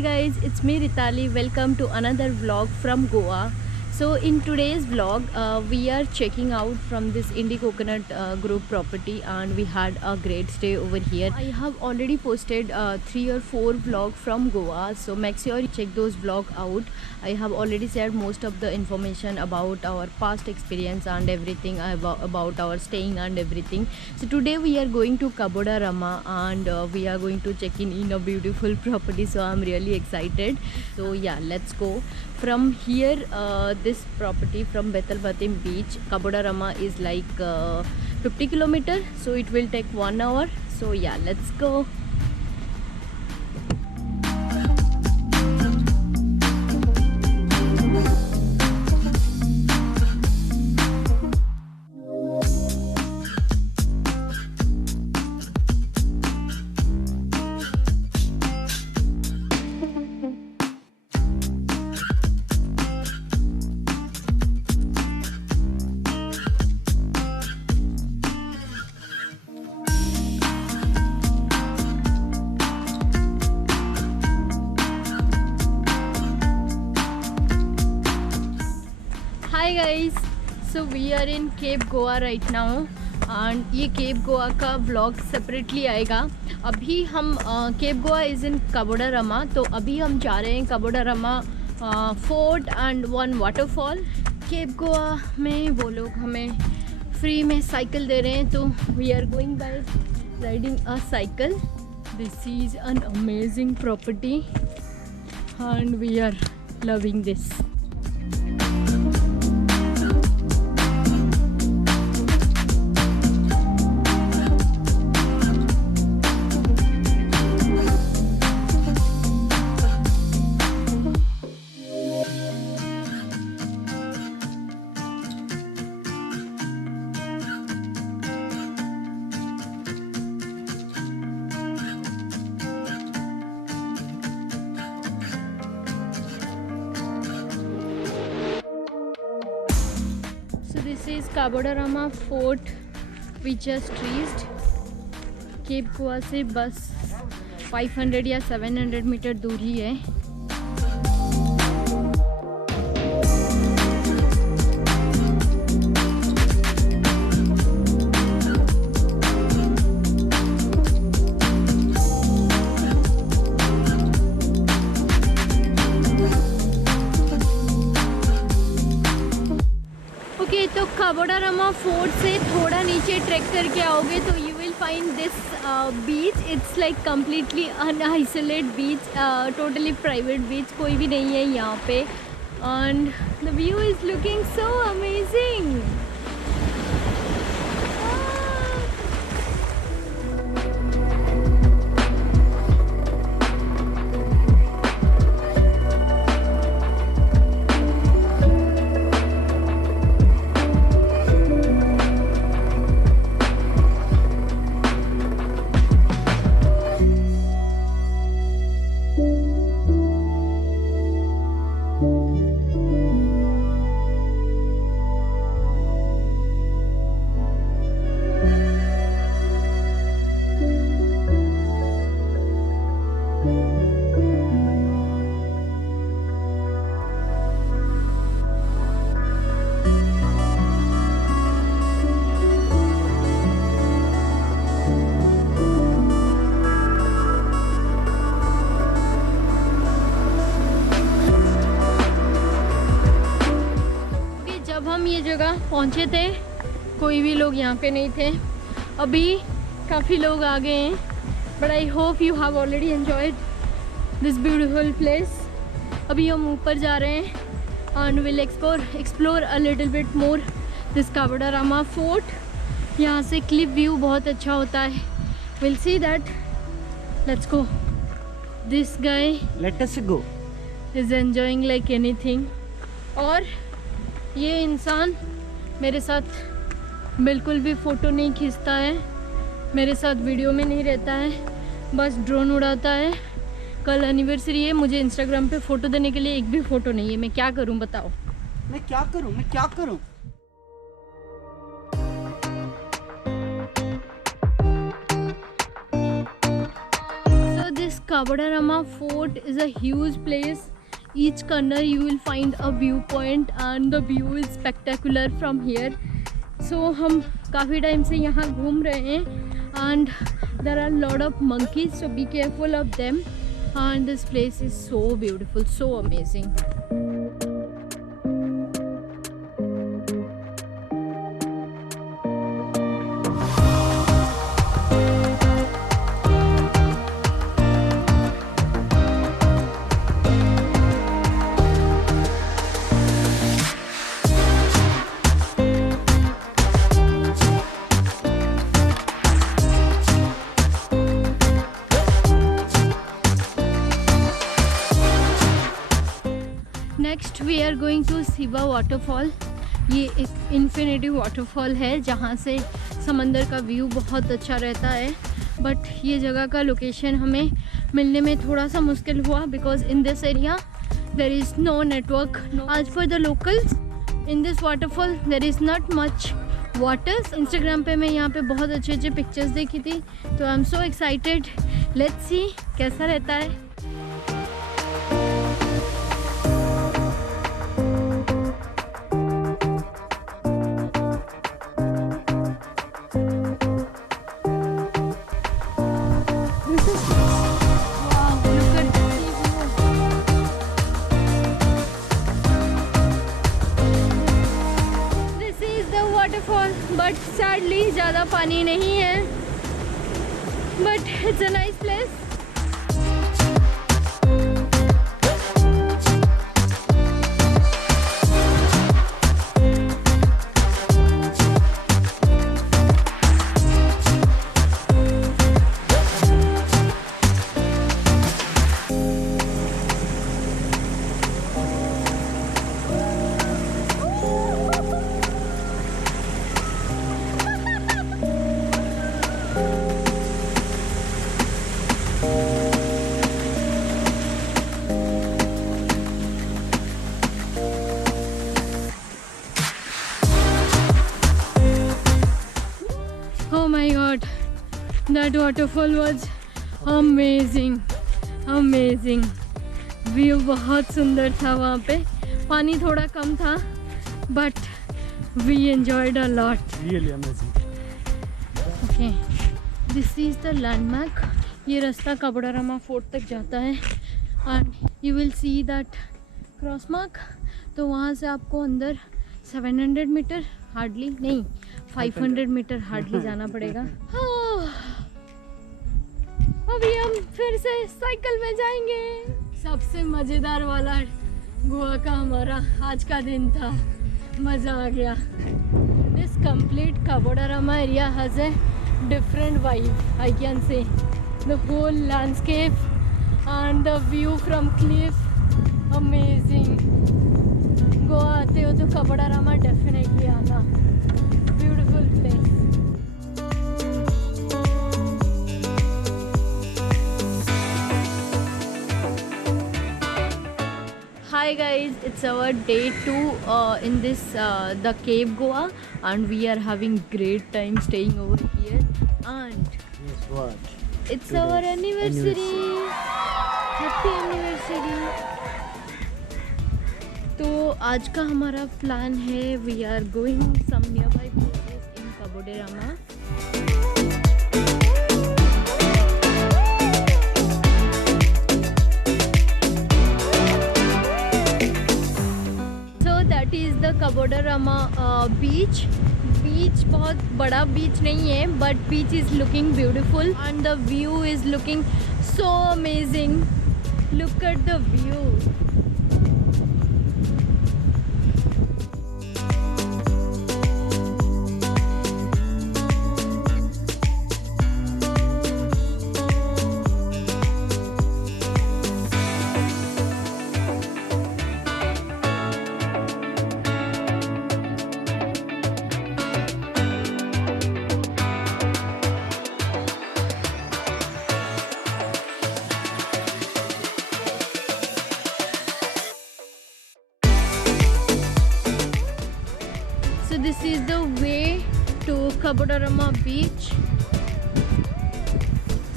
Hi guys, it's me Ritali. Welcome to another vlog from Goa. So in today's vlog, we are checking out from this Indie Coconut Group property, and we had a great stay over here. I have already posted 3 or 4 vlogs from Goa, so make sure you check those vlogs out. I have already shared most of the information about our past experience and everything about our staying and everything. So today we are going to Kaboda Rama, and we are going to check in a beautiful property, so I'm really excited. So yeah, let's go. From here, this property from Bethel Batim beach, Kaboda Rama is like 50 kilometers, so it will take 1 hour. So yeah, let's go. Hi guys, so we are in cape Goa right now, and ये cape Goa का vlog separately आएगा. अभी हम cape Goa is in Cabo de Rama, तो अभी हम जा रहे हैं Cabo de Rama fort and one waterfall. Cape Goa में वो लोग हमें फ्री में साइकिल दे रहे हैं, तो we are going by riding a cycle. This is an amazing property and we are loving this. So this is Kaboda Rama Fort we just reached. Cape Goa से बस 500 या 700 मीटर दूर ही है. तो काबोडा रमा फोर्ट से थोड़ा नीचे ट्रैक करके आओगे तो you will find this beach. It's like completely unisolate beach, totally private beach, कोई भी नहीं है यहाँ पे. And the view is looking so amazing. ये जगह पहुँचे थे, कोई भी लोग यहाँ पे नहीं थे. अभी काफ़ी लोग आ गए हैं, but I hope you have already enjoyed this beautiful place. अभी हम ऊपर जा रहे हैं and will explore a little bit more this Cabo de Rama fort. यहाँ से क्लिप व्यू बहुत अच्छा होता है. Will see that. Let's go. This guy let us go is enjoying like anything. और ये इंसान मेरे साथ बिल्कुल भी फ़ोटो नहीं खींचता है, मेरे साथ वीडियो में नहीं रहता है, बस ड्रोन उड़ाता है. कल एनिवर्सरी है, मुझे इंस्टाग्राम पे फ़ोटो देने के लिए एक भी फ़ोटो नहीं है. मैं क्या करूं बताओ. मैं क्या करूं. Kabadarama Fort is a huge place. Each corner you will find a viewpoint and the view is spectacular from here. So हम काफ़ी टाइम से यहाँ घूम रहे हैं and there are a lot of monkeys, so be careful of them. And this place is so beautiful, so amazing. Next we are going to Shiva waterfall. ये एक infinity waterfall है जहाँ से समंदर का व्यू बहुत अच्छा रहता है, बट ये जगह का लोकेशन हमें मिलने में थोड़ा सा मुश्किल हुआ because in this area there is no network. आज for the locals in this waterfall there is not much waters. Instagram पे मैं यहाँ पे बहुत अच्छे अच्छे पिक्चर्स देखी थी, तो I am so excited. Let's see कैसा रहता है। वाटरफॉल बट सैडली ज़्यादा पानी नहीं है, but it's a nice place. Oh my god, that waterfall was amazing, amazing. View बहुत सुंदर था वहाँ पे। पानी थोड़ा कम था but we enjoyed a lot. Really amazing. Okay, this is the landmark. ये रास्ता काबोडारामा फोर्ट तक जाता है and you will see that cross mark. तो वहाँ से आपको अंदर 700 मीटर हार्डली नहीं 500 मीटर हार्डली जाना पड़ेगा। अभी हम फिर से साइकिल में जाएंगे। सबसे मज़ेदार वाला गोवा का हमारा आज का दिन था, मज़ा आ गया। This complete Cabo de Rama area has a different vibe. I can say the whole landscape and the view from cliff amazing. Goa आते हो तो काबोडारामा डेफिनेटली आना, beautiful place. Hi guys, it's our day 2 in this the Cape Goa, and we are having great time staying over here. And Yes, what? it's Today our is anniversary. Happy anniversary. तो आज का हमारा plan है, we are going some nearby places in Cabo de Rama. That is the Cabo de Rama beach. Beach बहुत बड़ा beach नहीं है, but beach is looking beautiful and the view is looking so amazing. Look at the view. So this is the way to Kabodarama beach.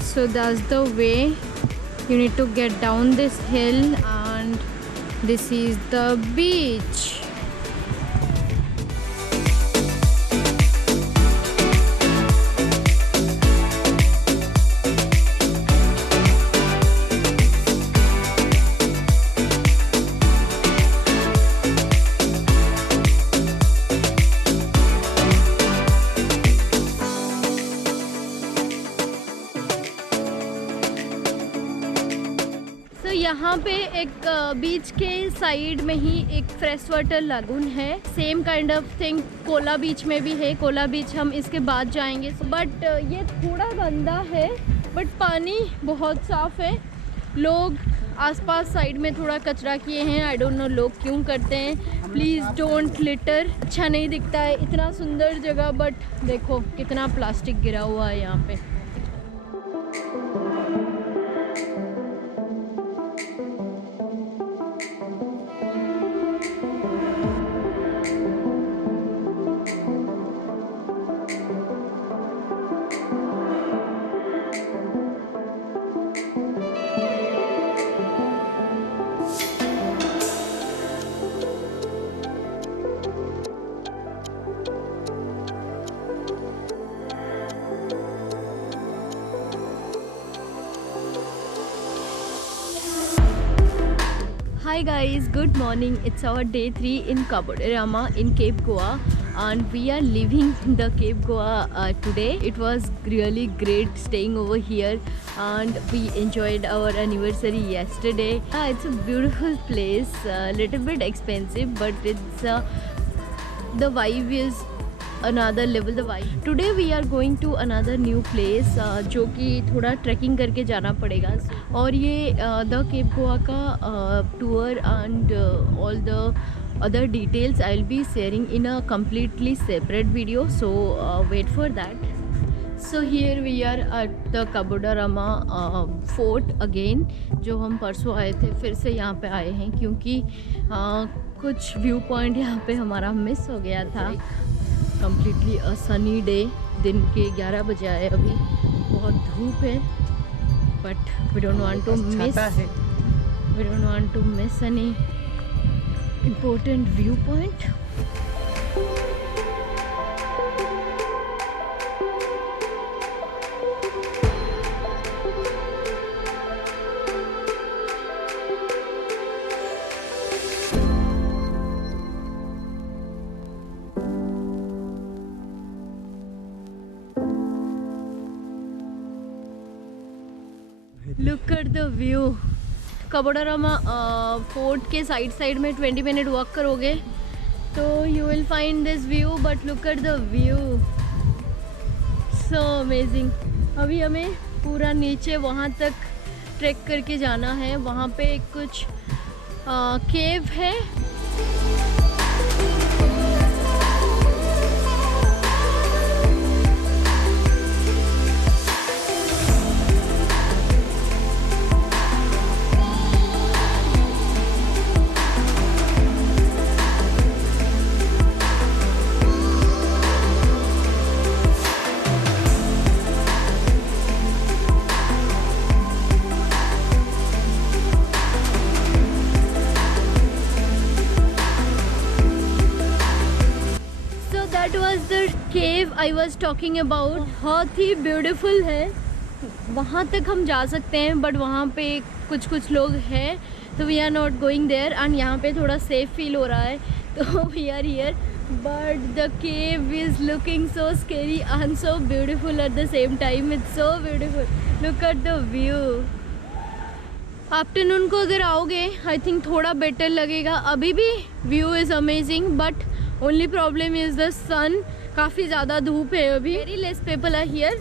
So that's the way You need to get down this hill and this is the beach. यहाँ पे एक बीच के side में ही एक fresh water lagoon है, same kind of thing Cola beach में भी है। कोला बीच हम इसके बाद जाएंगे, बट ये थोड़ा गंदा है बट पानी बहुत साफ है। लोग आसपास साइड में थोड़ा कचरा किए हैं, आई डोंट नो लोग क्यों करते हैं। Please don't litre. अच्छा नहीं दिखता है, इतना सुंदर जगह बट देखो कितना प्लास्टिक गिरा हुआ है यहाँ पे। Hi guys, good morning. It's our day 3 in Kabodorama in Cape Goa and we are leaving the Cape Goa today. It was really great staying over here and we enjoyed our anniversary yesterday. It's a beautiful place, little bit expensive but it's the vibe is another level. The vibe. Today we are going to another new place जो कि थोड़ा ट्रैकिंग करके जाना पड़ेगा और ये the cap Goa का tour and all the other details I'll be sharing in a completely separate video, so wait for that. So here we are at the Kabodorama fort again, जो हम परसों आए थे फिर से यहाँ पे आए हैं क्योंकि कुछ व्यू पॉइंट यहाँ पे हमारा मिस हो गया था। कम्प्लीटली अ सनी डे, दिन के 11 बजे आए, अभी बहुत धूप है but we don't want to miss any important view point. Look at the view. Cabo de Rama fort के साइड में 20 मिनट वॉक करोगे तो you will find this view, but look at the view, so amazing. अभी हमें पूरा नीचे वहाँ तक ट्रैक करके जाना है, वहाँ पे कुछ केव है। केव आई वॉज टॉकिंग अबाउट बहुत ही ब्यूटीफुल है, वहाँ तक हम जा सकते हैं बट वहाँ पे कुछ लोग हैं तो we are not going there and यहाँ पे थोड़ा सेफ फील हो रहा है तो we are here, but the cave is looking so scary and so beautiful at the same time. It's so beautiful, look at the view. Afternoon को अगर आओगे आई थिंक थोड़ा बेटर लगेगा, अभी भी view is amazing but only problem is the sun. काफ़ी ज़्यादा धूप है अभी। Very less people are here.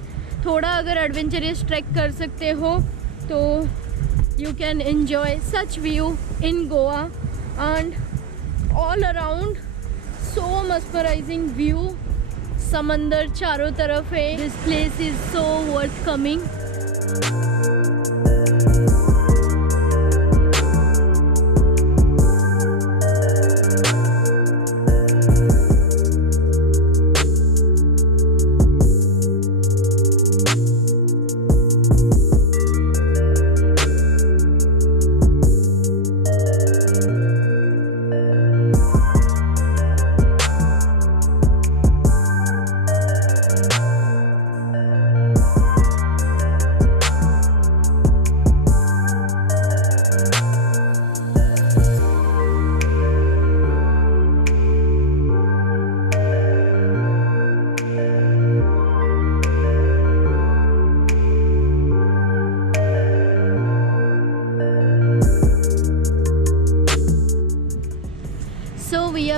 थोड़ा अगर एडवेंचरस ट्रैक कर सकते हो तो you can enjoy such view in Goa and all around so mesmerising view. समंदर चारों तरफ है। This place is so worth coming.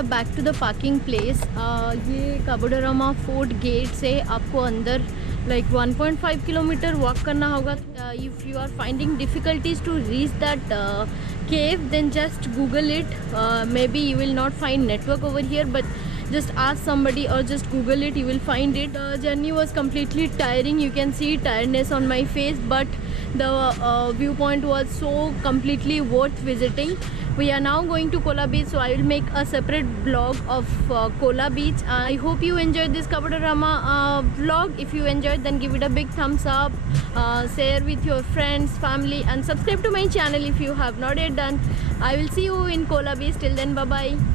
Back to the parking place. ये काबोडरामा फोर्ट गेट से आपको अंदर like 1.5 किलोमीटर वॉक करना होगा. If you are finding difficulties to reach that cave, then just Google it. Maybe you will not find network over here, but just ask somebody or just Google it, you will find it. The journey was completely tiring. You can see tiredness on my face, but the viewpoint was so completely worth visiting. We are now going to Kola Beach, so I will make a separate vlog of Kola Beach. I hope you enjoyed this Kabodarama vlog. If you enjoyed, then give it a big thumbs up, share with your friends, family, and subscribe to my channel if you have not yet done. I will see you in Kola Beach. Till then, bye bye.